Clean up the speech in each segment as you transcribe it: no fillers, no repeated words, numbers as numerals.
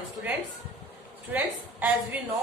Morning students as we know,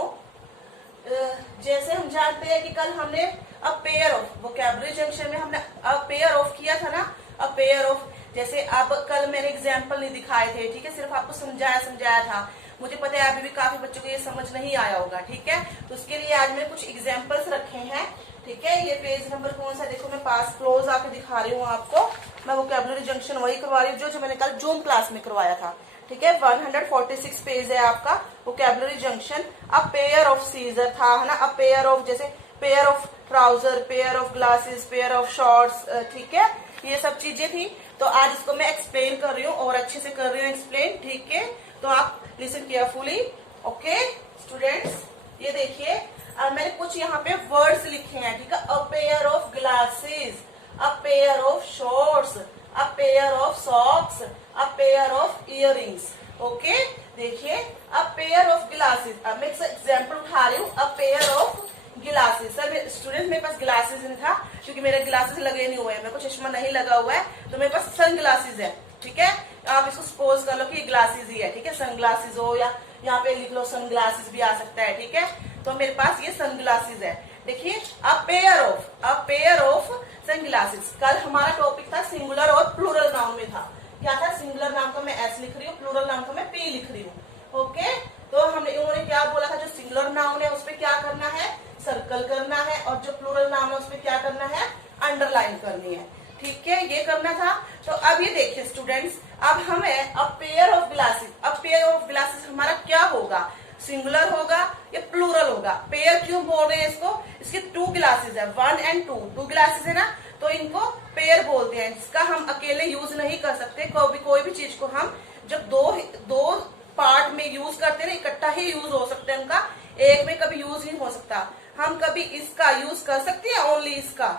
जैसे हम जानते हैं कि कल हमने a pair of vocabulary junction में हमने अ पेयर ऑफ किया था ना। अ पेयर ऑफ, जैसे अब कल मैंने एग्जाम्पल नहीं दिखाए थे, ठीक है, सिर्फ आपको समझाया था। मुझे पता है अभी भी काफी बच्चों को ये समझ नहीं आया होगा, ठीक है। तो उसके लिए आज मैंने कुछ एग्जाम्पल्स रखे हैं, ठीक है। ये पेज नंबर कौन सा, देखो मैं पास क्लोज आके दिखा रही हूँ आपको। मैं वोकैबुलरी जंक्शन वही करवा रही हूँ जो मैंने कल जूम क्लास में करवाया था, ठीक है। 146 पेज है आपका vocabulary junction. A pair of scissor था, है ना। अ पेयर ऑफ, जैसे pair of trouser, pair of glasses, pair of shorts, ठीक है, ये सब चीजें थी। तो आज इसको मैं एक्सप्लेन कर रही हूँ और अच्छे से कर रही हूँ एक्सप्लेन, ठीक है। तो आप लिसन केयरफुली, ओके स्टूडेंट्स। ये देखिए, मैंने कुछ यहाँ पे वर्ड्स लिखे हैं, ठीक है। A pair of glasses, a pair of shorts, a pair of socks, a pair of earrings, okay. देखिए, अ पेयर ऑफ ग्लासेस, अब मैं एग्जाम्पल उठा रही हूँ। अ pair of glasses, sir student मेरे पास ग्लासेस नहीं था क्योंकि मेरे ग्लासेस लगे नहीं हुए हैं, मेरे को चश्मा नहीं लगा हुआ है, तो मेरे पास सन ग्लासेस है, ठीक है। आप इसको सपोज कर लो कि ये ग्लासेस ही है, ठीक है। सन ग्लासेस हो या यहाँ पे लिख लो सन ग्लासेस भी आ सकता है, ठीक है। तो मेरे पास ये सन ग्लासेस है। देखिए, a pair of sun glasses. कल हमारा टॉपिक था सिंगुलर और प्लूरल नाउन में था। क्या था? सिंगुलर नाउन को मैं एस लिख रही हूँ, प्लूरल नाउन को मैं पी लिख रही हूँ, ओके। तो हमने इन्होंने क्या बोला था, जो सिंगुलर नाउन है उस पर क्या करना है, सर्कल करना है, और जो प्लूरल नाउन है उस पर क्या करना है, अंडरलाइन करनी है, ठीक है, ये करना था। तो अब ये देखिए स्टूडेंट्स, अब हमें अ pair of glasses, a pair of glasses हमारा क्या होगा, सिंगुलर होगा या प्लूरल होगा। पेयर क्यों बोल रहे हैं इसको, इसके टू ग्लासेस है, 1 and 2, 2 ग्लासेस है ना, तो इनको पेयर बोलते हैं। इसका हम अकेले यूज नहीं कर सकते, कोई भी चीज को हम जब दो पार्ट में यूज करते हैं, इकट्ठा ही यूज हो सकते हैं उनका, एक में कभी यूज नहीं हो सकता। हम कभी इसका यूज कर सकते हैं, ओनली इसका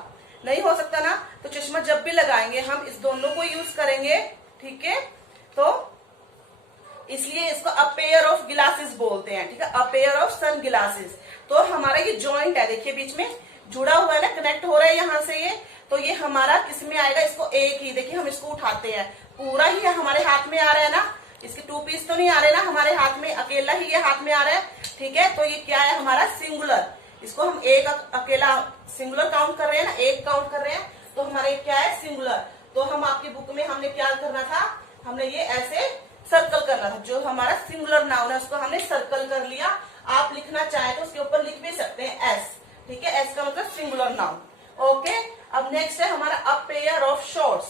नहीं हो सकता ना। तो चश्मा जब भी लगाएंगे हम इस दोनों को यूज करेंगे, ठीक है। तो इसलिए इसको अ पेयर ऑफ ग्लासेस बोलते हैं, ठीक है, a pair of sun glasses. तो हमारा ये जॉइंट है, देखिए बीच में जुड़ा हुआ है ना, कनेक्ट हो रहा है यहाँ से ये। तो ये हमारा किस में आएगा, इसको एक ही, देखिए हम इसको उठाते हैं, पूरा ही हमारे हाथ में आ रहा है ना, इसके 2 पीस तो नहीं आ रहे ना हमारे हाथ में, अकेला ही ये हाथ में आ रहा है, ठीक है। तो ये क्या है हमारा सिंगुलर, इसको हम एक अकेला सिंगुलर काउंट कर रहे हैं ना, एक काउंट कर रहे हैं, तो हमारे क्या है, सिंगुलर। तो हम आपकी बुक में हमने क्या करना था, हमने ये ऐसे सर्कल करना था, जो हमारा सिंगुलर नाउन है उसको हमने सर्कल कर लिया। आप लिखना चाहे तो उसके ऊपर लिख भी सकते हैं एस, ठीक है, एस का मतलब सिंगुलर नाउन, ओके। अब नेक्स्ट है हमारा अ पेयर ऑफ शॉर्ट्स।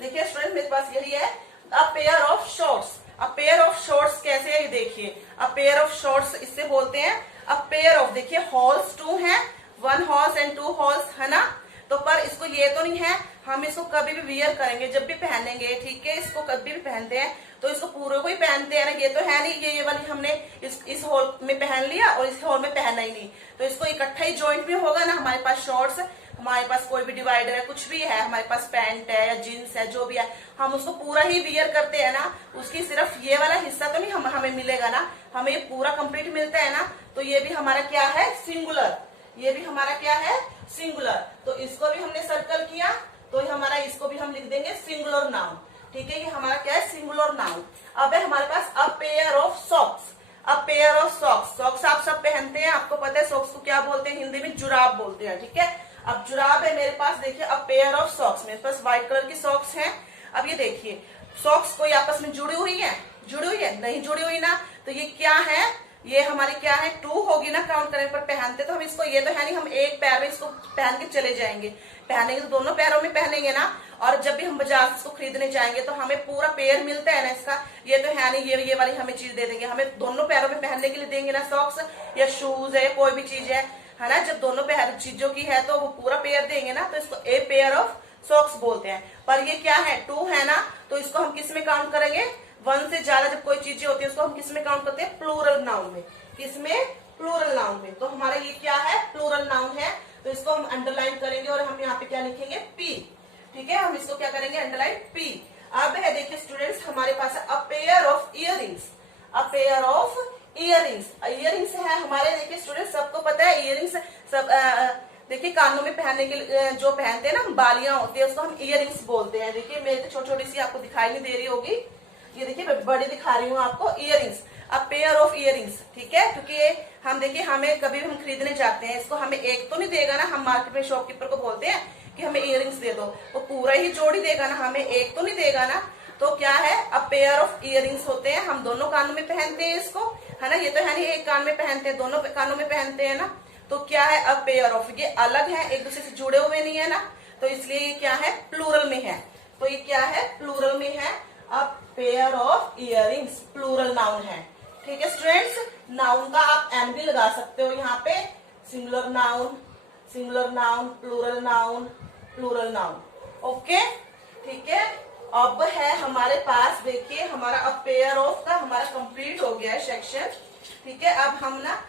देखिए स्टूडेंट मेरे पास यही है, a pair of shorts. A pair of shorts कैसे है, देखिए, अ पेयर ऑफ शॉर्ट्स इससे बोलते हैं अ पेयर ऑफ, देखिए हॉल्स 2 है, 1 हॉर्स एंड 2 हॉर्स, है ना। तो पर इसको ये तो नहीं है, हम इसको कभी भी वियर करेंगे, जब भी पहनेंगे, ठीक है, इसको कभी भी पहनते हैं तो इसको पूरे को ही पहनते हैं ना, ये तो है नहीं ये वाली हमने इस हॉल में पहन लिया और इस हॉल में पहना ही नहीं, तो इसको इकट्ठा ही जॉइंट में होगा ना। हमारे पास शॉर्ट्स, हमारे पास कोई भी डिवाइडर है, कुछ भी है, हमारे पास पैंट है या जीन्स है, जो भी है, हम उसको पूरा ही वियर करते हैं ना, उसकी सिर्फ ये वाला हिस्सा तो नहीं हमें मिलेगा ना, हमें ये पूरा कंप्लीट मिलता है ना। तो ये भी हमारा क्या है, सिंगुलर, ये भी हमारा क्या है, सिंगुलर। तो इसको भी हमने सर्कल किया, तो हमारा इसको भी हम लिख देंगे सिंगुलर नाउन, ठीक है, ये हमारा क्या है, सिंगुलर नाउन। अब है हमारे पास a pair of socks. A pair of socks, socks आप सब पहनते हैं, आपको पता है सॉक्स को क्या बोलते हैं, हिंदी में जुराब बोलते हैं, ठीक है। अब जुराब है मेरे पास, देखिए अ पेयर ऑफ सॉक्स, मेरे पास व्हाइट कलर की सॉक्स हैं। अब ये देखिए, सॉक्स कोई आपस में जुड़ी हुई है, नहीं जुड़ी हुई ना, तो ये क्या है, ये हमारी क्या है, 2 होगी ना काउंट करने पर पहनते, तो हम इसको, ये तो है नहीं हम एक पैर में इसको पहन के चले जाएंगे, पहनेंगे तो दोनों पैरों में पहनेंगे ना। और जब भी हम बाजार से इसको खरीदने जाएंगे तो हमें पूरा पेयर मिलता है ना इसका, ये तो है नहीं ये वाली हमें चीज दे देंगे, हमें दोनों पैरों में पहनने के लिए देंगे ना सॉक्स या शूज है, कोई भी चीज है ना। जब दोनों पैर चीजों की है तो वो पूरा पेयर देंगे ना, तो इसको ए पेयर ऑफ सॉक्स बोलते हैं। पर ये क्या है, 2 है ना, तो इसको हम किस में काउंट करेंगे, 1 से ज्यादा जब कोई चीजें होती है उसको हम किस में काउंट करते हैं, प्लूरल नाउन में, किसमें, प्लूरल नाउन में। तो हमारा ये क्या है, प्लूरल नाउन है, तो इसको हम अंडरलाइन करेंगे और हम यहाँ पे क्या लिखेंगे, पी, ठीक है, हम इसको क्या करेंगे, अंडरलाइन पी। अब है देखिए स्टूडेंट्स हमारे पास a pair of earrings. A pair of earrings, earrings है हमारे, देखिए स्टूडेंट्स सबको पता है इयररिंग्स सब, देखिए कानों में पहनने के लिए जो पहनते हैं ना, बालियां होती है, उसको हम इयररिंग्स बोलते हैं। देखिए मेरे छोटी छोटी सी आपको दिखाई नहीं दे रही होगी, ये देखिए मैं बड़ी दिखा रही हूँ आपको, earrings. A pair of earrings, ठीक है, क्योंकि ये हम देखिए हमें कभी भी हम खरीदने जाते हैं इसको हमें एक तो नहीं देगा ना, हम मार्केट में शॉपकीपर को बोलते हैं कि हमें इयरिंग्स दे दो, वो पूरा ही जोड़ी देगा ना, हमें एक तो नहीं देगा ना। तो क्या है, अ पेयर ऑफ इयरिंग्स होते हैं, हम दोनों कानों में पहनते हैं इसको, है ना, ये तो है नहीं एक कान में पहनते हैं, दोनों कानों में पहनते हैं ना। तो क्या है, अ पेयर ऑफ, ये अलग है, एक दूसरे से जुड़े हुए नहीं है ना, तो इसलिए ये क्या है, प्लूरल में है। तो ये क्या है, प्लूरल में है, a pair of earrings, plural noun है। ठीक है स्टूडेंट्स, नाउन का आप एम भी लगा सकते हो यहाँ पे, singular noun, singular noun, plural noun, plural noun. Okay, ठीक है। अब है हमारे पास, देखिए हमारा अ पेयर ऑफ का हमारा कंप्लीट हो गया है सेक्शन। ठीक है, अब हम ना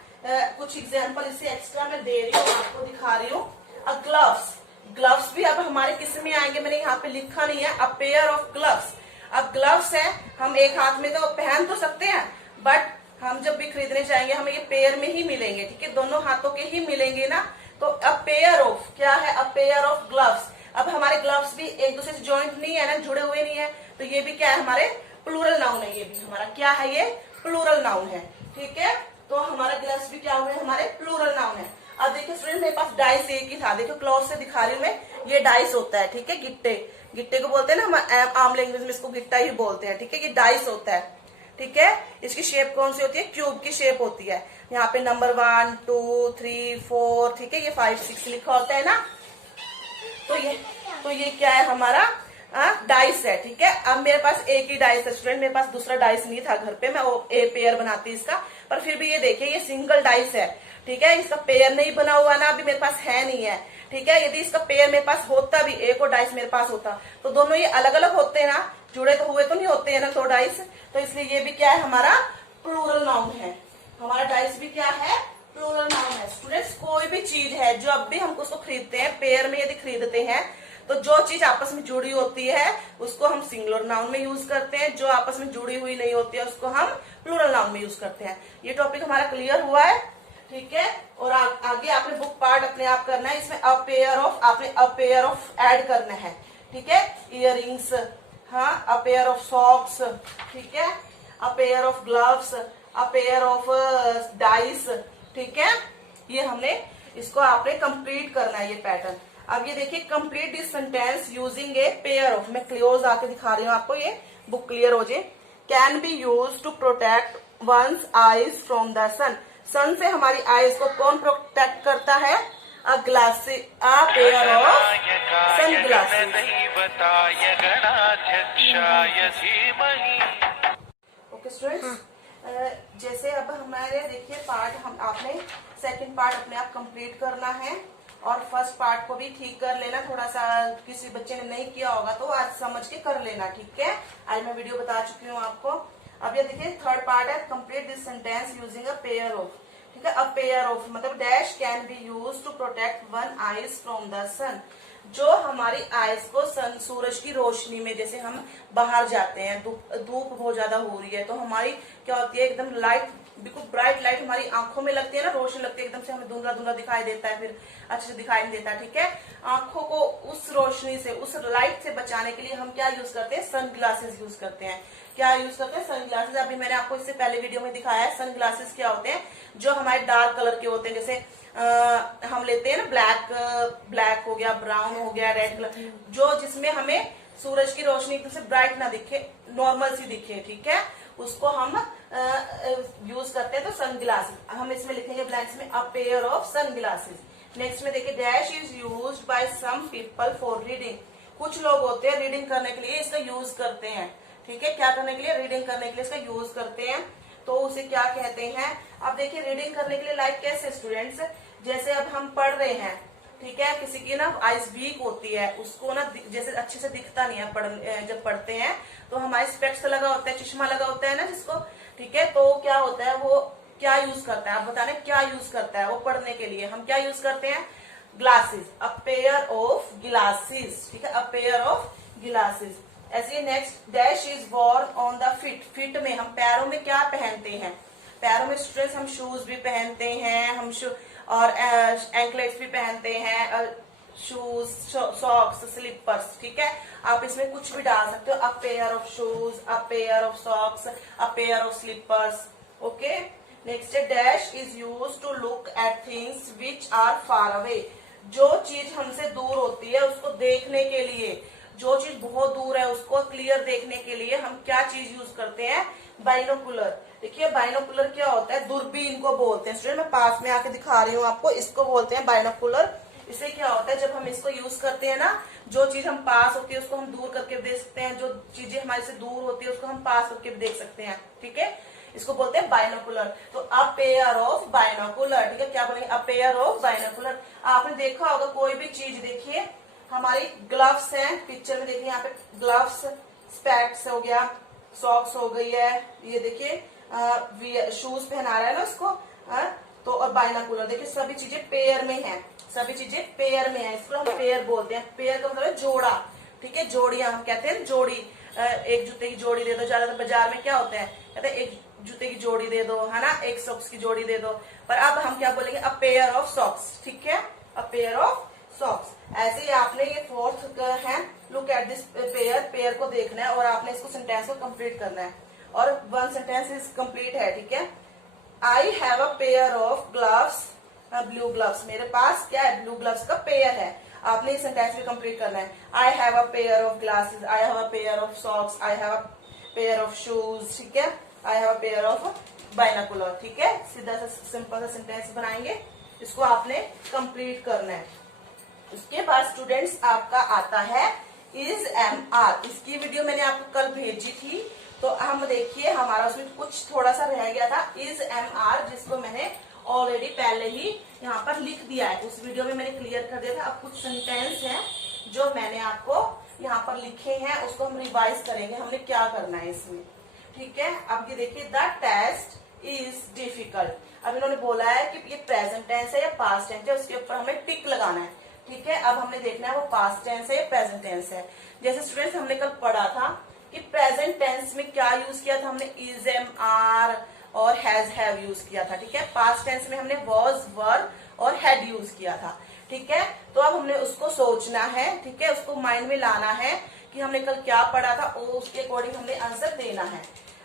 कुछ एग्जांपल इसे एक्स्ट्रा मैं दे रही हूँ, आपको दिखा रही हूँ। अ ग्लव्स, ग्लव्स भी अब हमारे किस में आएंगे, मैंने यहाँ पे लिखा नहीं है, अ पेयर ऑफ ग्लव्स। अब ग्लव्स है, हम एक हाथ में तो पहन तो सकते हैं, बट हम जब भी खरीदने जाएंगे हमें ये पेयर में ही मिलेंगे, ठीक है, दोनों हाथों के ही मिलेंगे ना। तो अ पेयर ऑफ क्या है, अ पेयर ऑफ ग्लव्स। अब हमारे ग्लव्स भी एक दूसरे से ज्वाइंट नहीं है ना, जुड़े हुए नहीं है, तो ये भी क्या है, हमारे प्लूरल नाउन है, ये भी हमारा क्या है, ये प्लूरल नाउन है। ठीक है, तो हमारा ग्लव्स भी क्या हुए, हमारे प्लूरल नाउन है। अब देखिए स्टूडेंट, मेरे पास डाइस एक ही था, देखो क्लोज से दिखा रही हूँ मैं, ये डाइस होता है, ठीक है, गिट्टे, गिट्टे को बोलते हैं ना हम आम लैंग्वेज में, इसको गिट्टा ही बोलते हैं, ठीक है, ये डाइस होता है। ठीक है, इसकी शेप कौन सी होती है, क्यूब की शेप होती है, यहाँ पे नंबर 1 2 3 4, ठीक है, ये 5 6 लिखा होता है ना। तो ये क्या है, हमारा डाइस है। ठीक है, अब मेरे पास एक ही डाइस है स्टूडेंट, मेरे पास दूसरा डाइस नहीं था घर पे, मैं वो ए पेयर बनाती इसका, पर फिर भी ये देखिए ये सिंगल डाइस है। ठीक है, इसका पेयर नहीं बना हुआ ना, अभी मेरे पास है नहीं है। ठीक है, यदि इसका पेयर मेरे पास होता भी, एक और डाइस मेरे पास होता, तो दोनों ये अलग अलग होते हैं ना, जुड़े तो हुए तो नहीं होते हैं ना 2 डाइस, तो इसलिए ये भी क्या है, हमारा प्लूरल नाउन है। हमारा डाइस भी क्या है, प्लूरल नाउन है। स्टूडेंट्स, कोई भी चीज है जो अब भी हम उसको खरीदते हैं, पेयर में यदि खरीदते हैं, तो जो चीज आपस में जुड़ी होती है उसको हम सिंगुलर नाउन में यूज करते हैं, जो आपस में जुड़ी हुई नहीं होती है उसको हम प्लूरल नाउन में यूज करते हैं। ये टॉपिक हमारा क्लियर हुआ है। ठीक है, और आगे आपने बुक पार्ट अपने आप करना है, इसमें अ पेयर ऑफ, आपने अ पेयर ऑफ ऐड करना है। ठीक है, इयररिंग्स, हाँ, अ पेयर ऑफ सॉक्स, ठीक है, a pair of gloves, a pair of dice. ठीक है, ये हमने इसको आपने कंप्लीट करना है, ये पैटर्न। अब ये देखिए, complete this sentence using a pair of, मैं क्लोज आके दिखा रही हूँ आपको, ये बुक क्लियर हो जाए। Can be use to protect one's eyes from the sun, sun से हमारी आईज को कौन प्रोटेक्ट करता है, a glasses, a pair of sun glasses. Okay students, जैसे अब हमारे देखिए पार्ट, हम आपने सेकंड पार्ट अपने आप कंप्लीट करना है, और फर्स्ट पार्ट को भी ठीक कर लेना, थोड़ा सा किसी बच्चे ने नहीं किया होगा तो आज समझ के कर लेना। ठीक है, आज मैं वीडियो बता चुकी हूँ आपको। अब ये देखिए थर्ड पार्ट है, complete this sentence using a pair of. ठीक है, अ पेयर ऑफ मतलब dash can be use to protect one eyes from the sun, जो हमारी आईज को सन, सूरज की रोशनी में, जैसे हम बाहर जाते हैं, धूप बहुत ज्यादा हो रही है, तो हमारी क्या होती है, एकदम लाइट, बिल्कुल ब्राइट लाइट हमारी आंखों में लगती है ना, रोशनी लगती है, एकदम से हमें धुंधला धुंधला दिखाई देता है, फिर अच्छे से दिखाई नहीं देता। ठीक है, आंखों को उस रोशनी से, उस लाइट से बचाने के लिए हम क्या यूज करते हैं, सन ग्लासेस यूज करते हैं। क्या यूज करते हैं, सन ग्लासेस। अभी मैंने आपको इससे पहले वीडियो में दिखाया है सन ग्लासेस क्या होते हैं, जो हमारे डार्क कलर के होते हैं, जैसे हम लेते हैं ना ब्लैक हो गया, ब्राउन हो गया, रेड कलर, जो जिसमें हमें सूरज की रोशनी एकदम से ब्राइट ना दिखे, नॉर्मल सी दिखे। ठीक है, उसको हम यूज करते हैं, तो सन ग्लासेस हम इसमें लिखेंगे ब्लैंक्स में, a pair of sun glasses. Next में देखिए, dash is used by some people for reading, कुछ लोग होते हैं रीडिंग करने के लिए इसका यूज करते हैं। ठीक है, क्या करने के लिए, रीडिंग करने के लिए इसका यूज करते हैं, तो उसे क्या कहते हैं। अब देखिए, रीडिंग करने के लिए लाइक कैसे स्टूडेंट्स, जैसे अब हम पढ़ रहे हैं, ठीक है, किसी की ना आइज वीक होती है, उसको ना जैसे अच्छे से दिखता नहीं है, जब पढ़ते हैं तो हमारे स्पेक्स लगा होता है, चश्मा लगा होता है ना जिसको। ठीक है, तो क्या होता है, वो क्या यूज करता है, आप बताने क्या यूज करता है वो पढ़ने के लिए, हम क्या यूज करते हैं, glasses, a pair of glasses. ठीक है, अ पेयर ऑफ ग्लासेस। ऐसे next, dash is worn on the feet, feet में हम पैरों में क्या पहनते हैं, पैरों में स्टूडेंट्स हम शूज भी पहनते हैं, हम और एंकलेट्स भी पहनते हैं, शूज, सॉक्स, स्लीपर्स। ठीक है, आप इसमें कुछ भी डाल सकते हो, a pair of shoes, a pair of socks, a pair of slippers. Okay. Next है dash is use to look at things which are far away. जो चीज हमसे दूर होती है उसको देखने के लिए, जो चीज बहुत दूर है उसको क्लियर देखने के लिए हम क्या चीज यूज करते हैं? बाइनोकुलर। देखिए बाइनोकुलर क्या होता है? दूरबीन को बोलते हैं। स्टूडेंट मैं पास में आके दिखा रही हूँ आपको, इसको बोलते हैं बाइनोकुलर। इससे क्या होता है, जब हम इसको यूज करते हैं ना, जो चीज हम पास होती है उसको हम दूर करके देख सकते हैं, जो चीजें हमारे से दूर होती है उसको हम पास होकर देख सकते हैं। ठीक है, इसको बोलते हैं बाइनोकुलर। तो अ पेयर ऑफ बाइनोकुलर, ठीक है, क्या बोलेंगे? अ पेयर ऑफ बाइनोकुलर। आपने देखा होगा कोई भी चीज, देखिए हमारी ग्लव्स हैं, पिक्चर में देखिए यहाँ पे ग्लव्स, स्पेक्स हो गया, सॉक्स हो गई है, ये देखिए शूज पहना रहा है ना उसको, तो और बाइनोकुलर देखिए सभी चीजें पेयर में हैं, सभी चीजें पेयर में है, इसको हम पेयर बोलते हैं। पेयर का मतलब है जोड़ा। ठीक है, जोड़ियां हम कहते हैं जोड़ी। एक जूते की जोड़ी दे दो, ज्यादातर बाजार में क्या होता है, कहते हैं एक जूते की जोड़ी दे दो, है ना, एक सॉक्स की जोड़ी दे दो। पर अब हम क्या बोलेंगे? अ पेयर ऑफ सॉक्स। ठीक है, अ पेयर ऑफ सॉक्स। ऐसे ही आपने ये फोर्थ है, look at this pair, pair को देखना है और आपने इसको सेंटेंस को कंप्लीट करना है। और वन सेंटेंस इज कंप्लीट है। ठीक है, I have a pair of gloves, blue gloves. मेरे पास क्या है? ब्लू ग्लव्स का पेयर है। आपने इस सेंटेंस भी कंप्लीट करना है। I have a pair of glasses, I have a pair of socks, I have a pair of shoes. ठीक है, I have a pair of binocular. ठीक है, सीधा सा सिंपल सा सेंटेंस बनाएंगे, इसको आपने कंप्लीट करना है। उसके बाद स्टूडेंट्स आपका आता है इज एम आर। इसकी वीडियो मैंने आपको कल भेजी थी, तो हम देखिए हमारा उसमें कुछ थोड़ा सा रह गया था, इज एम आर, जिसको मैंने ऑलरेडी पहले ही यहाँ पर लिख दिया है। उस वीडियो में मैंने क्लियर कर दिया था। अब कुछ सेंटेंस है जो मैंने आपको यहाँ पर लिखे हैं, उसको हम रिवाइज करेंगे, हमने क्या करना है इसमें। ठीक है, अब ये देखिए, द टेस्ट इज डिफिकल्ट। अब इन्होंने बोला है कि ये प्रेजेंट टेंस है या पास्ट टेंस है, उसके ऊपर हमें टिक लगाना है। ठीक है, अब हमने देखना है वो पास्ट टेंस है या प्रेजेंट टेंस है। जैसे स्टूडेंट्स हमने कल पढ़ा था कि प्रेजेंट टेंस में क्या यूज किया था हमने? इज एम आर और हैज हैव यूज किया था। ठीक है, पास्ट टेंस में हमने वॉज वर और हैड यूज किया था। ठीक है, तो अब हमने उसको सोचना है। ठीक है, उसको माइंड में लाना है कि हमने कल क्या पढ़ा था और उसके अकॉर्डिंग हमने आंसर देना है।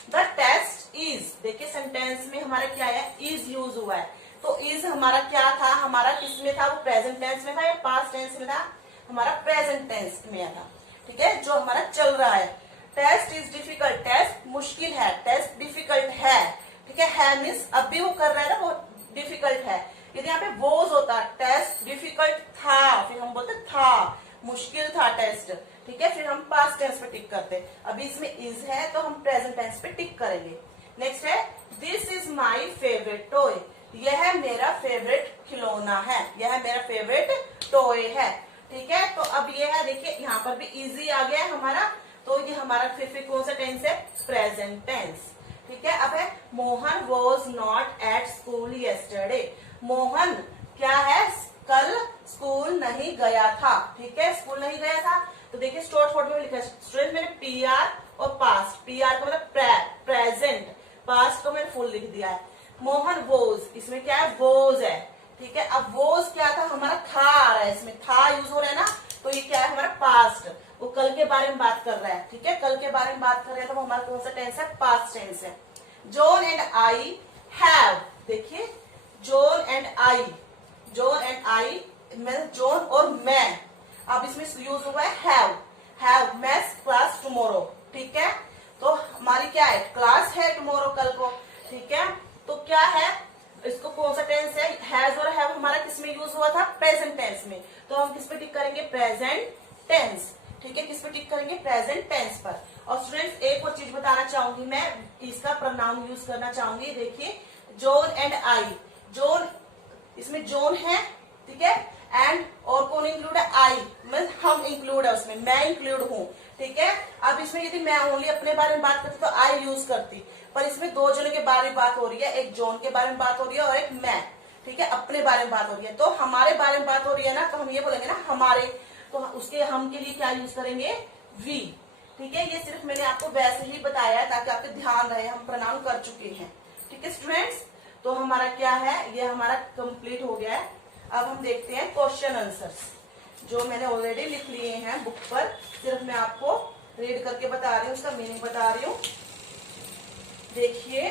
द टेस्ट इज, देखिए सेंटेंस में हमारा क्या है? इज यूज हुआ है। तो इज हमारा क्या था? हमारा किस में था? वो प्रेजेंट टेंस में था या पास्ट टेंस में था? हमारा प्रेजेंट टेंस में था। ठीक है, जो हमारा चल रहा है। टेस्ट इज डिफिकल्ट, टेस्ट मुश्किल है, टेस्ट डिफिकल्ट है। ठीक है मीन्स अब भी वो कर रहा है ना, वो डिफिकल्ट है। यदि यहाँ पे वोज होता, टेस्ट डिफिकल्ट था, फिर हम बोलते था मुश्किल था टेस्ट। ठीक है, फिर हम पास्ट टेंस पे टिक करते। अभी इसमें इज है तो हम प्रेजेंट टेंस पे टिक करेंगे। नेक्स्ट है this is my favourite toy. यह मेरा फेवरेट खिलौना है, यह मेरा फेवरेट टॉय है। ठीक है, तो अब ये है, देखिए यहाँ पर भी इजी आ गया है हमारा, तो ये हमारा फिर कौन सा टेंस है? Present tense. ठीक है, अब है Mohan was not at school yesterday. Mohan क्या है? कल स्कूल नहीं गया था। ठीक है, स्कूल नहीं गया था। तो देखिए शॉर्ट फॉर्म में लिखा है स्टूडेंट, मैंने पीआर और पास्ट, पीआर का मतलब प्रेजेंट, पास्ट को मैंने फुल लिख दिया है। मोहन वोज, इसमें क्या है? वोज है। ठीक है, अब वोज क्या था? हमारा था आ रहा है, इसमें था यूज हो रहा है ना, तो ये क्या है? हमारा पास्ट, वो कल के बारे में बात कर रहा है। ठीक है, कल के बारे में बात कर रहे हैं, तो वो हमारा कौन सा टेंस है? पास्ट टेंस है। जॉन एंड आई हैव, देखिए John and I, John and I मतलब जॉन और मैं। अब इसमें यूज हुआ है हैव मैथ्स क्लास टुमारो। ठीक है, तो हमारी क्या है? क्लास है टुमारो, कल को। ठीक है, तो क्या है? इसको कौन सा टेंस है? हैज और हैव हमारा किस में यूज हुआ था? प्रेजेंट टेंस में। तो हम किस पे टिक करेंगे? Present tense. ठीक है, किस पे टिक करेंगे? प्रेजेंट टेंस पर। और स्टूडेंट्स एक और चीज बताना चाहूंगी मैं, इसका प्रोनाउन यूज करना चाहूंगी। देखिए जॉन एंड आई, जॉन इसमें जॉन है, ठीक है, एंड और कौन इंक्लूड है? आई, मीन्स हम इंक्लूड है उसमें, मैं इंक्लूड हूँ। ठीक है, अब इसमें यदि मैं ओनली अपने बारे में बात करती तो आई यूज करती, पर इसमें दो जनों के बारे में बात हो रही है, एक जॉन के बारे में बात हो रही है और एक मैं। ठीक है, अपने बारे में बात हो रही है, तो हमारे बारे में बात हो रही है ना, तो हम ये बोलेंगे ना हमारे, तो उसके हम के लिए क्या यूज करेंगे? वी। ठीक है, ये सिर्फ मैंने आपको वैसे ही बताया है ताकि आपके ध्यान रहे, हम प्रोनाउन कर चुके हैं। ठीक है स्टूडेंट्स, तो हमारा क्या है? ये हमारा कंप्लीट हो गया है। अब हम देखते हैं क्वेश्चन आंसर्स, जो मैंने ऑलरेडी लिख लिए हैं बुक पर, सिर्फ मैं आपको रीड करके बता रही हूँ, उसका मीनिंग बता रही हूँ। देखिए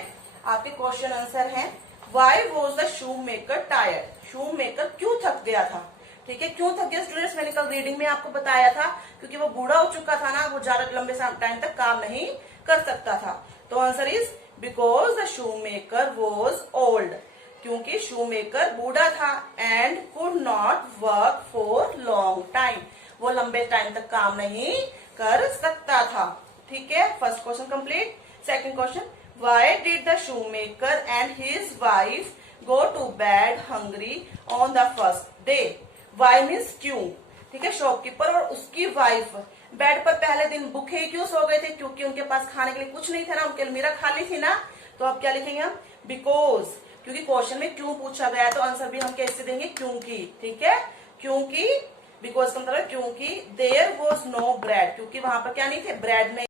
आपके क्वेश्चन आंसर है why was the shoe maker tired, shoe maker क्यों थक गया था। ठीक है, क्यों थक गया स्टूडेंट्स, मैंने कल रीडिंग में आपको बताया था, क्योंकि वो बूढ़ा हो चुका था ना, वो ज्यादा लंबे टाइम तक काम नहीं कर सकता था। तो answer is because the shoe maker was old, क्योंकि शू मेकर बूढ़ा था, and could not work for long time, वो लंबे टाइम तक काम नहीं कर सकता था। ठीक है, first question complete. Second question, why did the shoe maker and his wife go to bed hungry on the first day. Why means क्यों। ठीक है, शॉपकीपर और उसकी वाइफ बेड पर पहले दिन भूखे क्यों सो गए थे, क्योंकि उनके पास खाने के लिए कुछ नहीं था ना, उनकी अलमीरा खाली थी ना। तो अब क्या लिखेंगे हम, बिकॉज, क्योंकि क्वेश्चन में क्यों पूछा गया, तो आंसर भी हम कैसे देंगे, क्योंकि। ठीक है, क्योंकि, बिकॉज का मतलब क्योंकि देयर वॉज नो ब्रेड, क्योंकि वहां पर क्या नहीं थे, ब्रेड नहीं